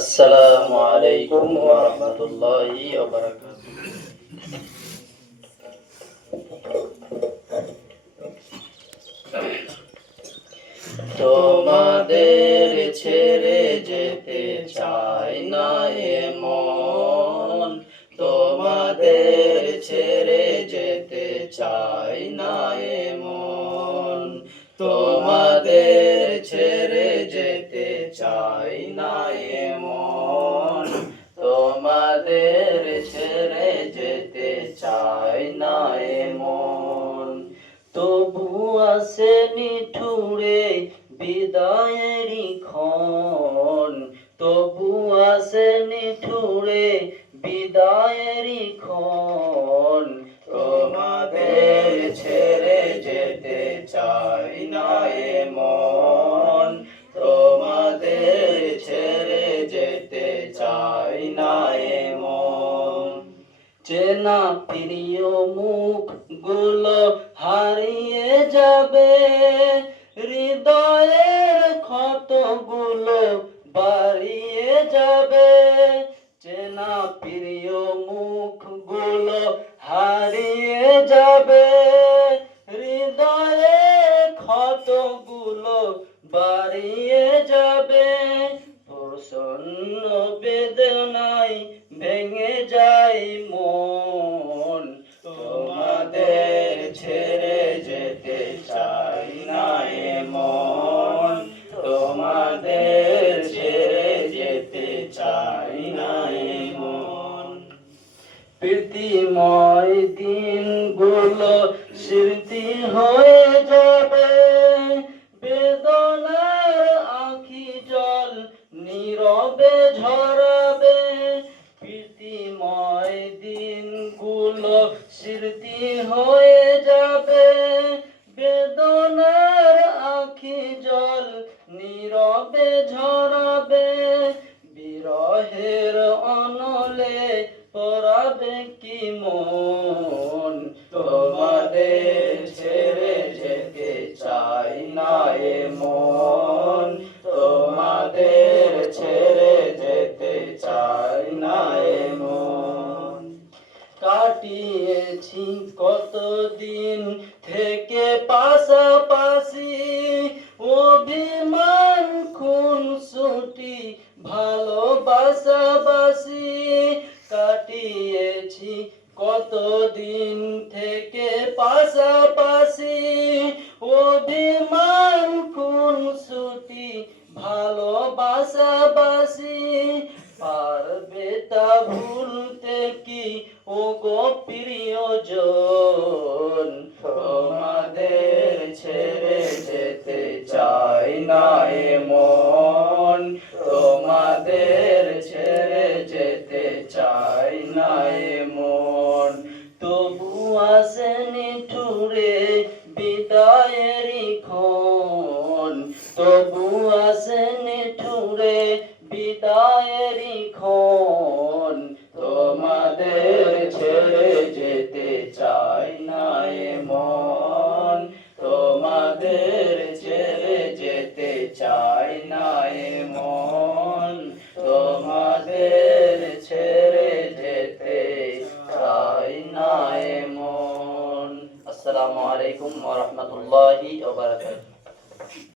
আসসালামু আলাইকুম ওয়া রাহমাতুল্লাহি ওয়া বারাকাতুহু। তোমাদের ছেড়ে যেতে চাই না এ মন, তোমাদের ছেড়ে যেতে চাই না এ মন, তোমাদের ছেড়ে যেতে চাই না এ মন, তোমাদের ছেড়ে যেতে চাই না এ মন। তবু আসে নিঠুরে বিদায়েরই ক্ষণ, তবু আসে নিঠুরে বিদায়েরই ক্ষণ, তোমাদের ছেড়ে যেতে চাই না এ মন, তোমাদের ছেড়ে যেতে চাই না এ মন। চেনা প্রিয় মুখ গুলো হারিয়ে যাবে, হৃদয়ের ক্ষতগুলো বাড়িয়ে যাবে। চেনা প্রিয় মুখ গুলো হারিয়ে যাবে, হৃদয়ের ক্ষতগুলো বাড়িয়ে যাবে। প্রসন্ন বেদনায় ভেঙে যায় মন, তোমাদের ছেড়ে যেতে চাই না এ মন, তোমাদের ছেড়ে যেতে চাই না এ মন। প্রীতিময় দিনগুলো স্মৃতি হয়ে যাবে, বেদনার আঁখি জল নীরবে ঝরাবে। প্রীতিময় দিনগুলো স্মৃতি হয়ে যাবে, বেদনার আঁখি জল নীরবে ঝরাবে। বিরহের অনলে পরাবে কি মন, তোমাদের ছেড়ে যেতে চাই না এ মন, তোমাদের ছেড়ে যেতে চাই না এ মন। কাটিয়েছি কতদিন থেকে পাশাপাশি, অভিমান খুন ছুটি ভালোবাসাবাসি। কাটিয়েছি কতদিন থেকে পাশাপাশি, অভিমান খুন ছুটি ভালোবাসাবাসি। পারবে তা ভুলতে কি ও গো প্রিয়জন,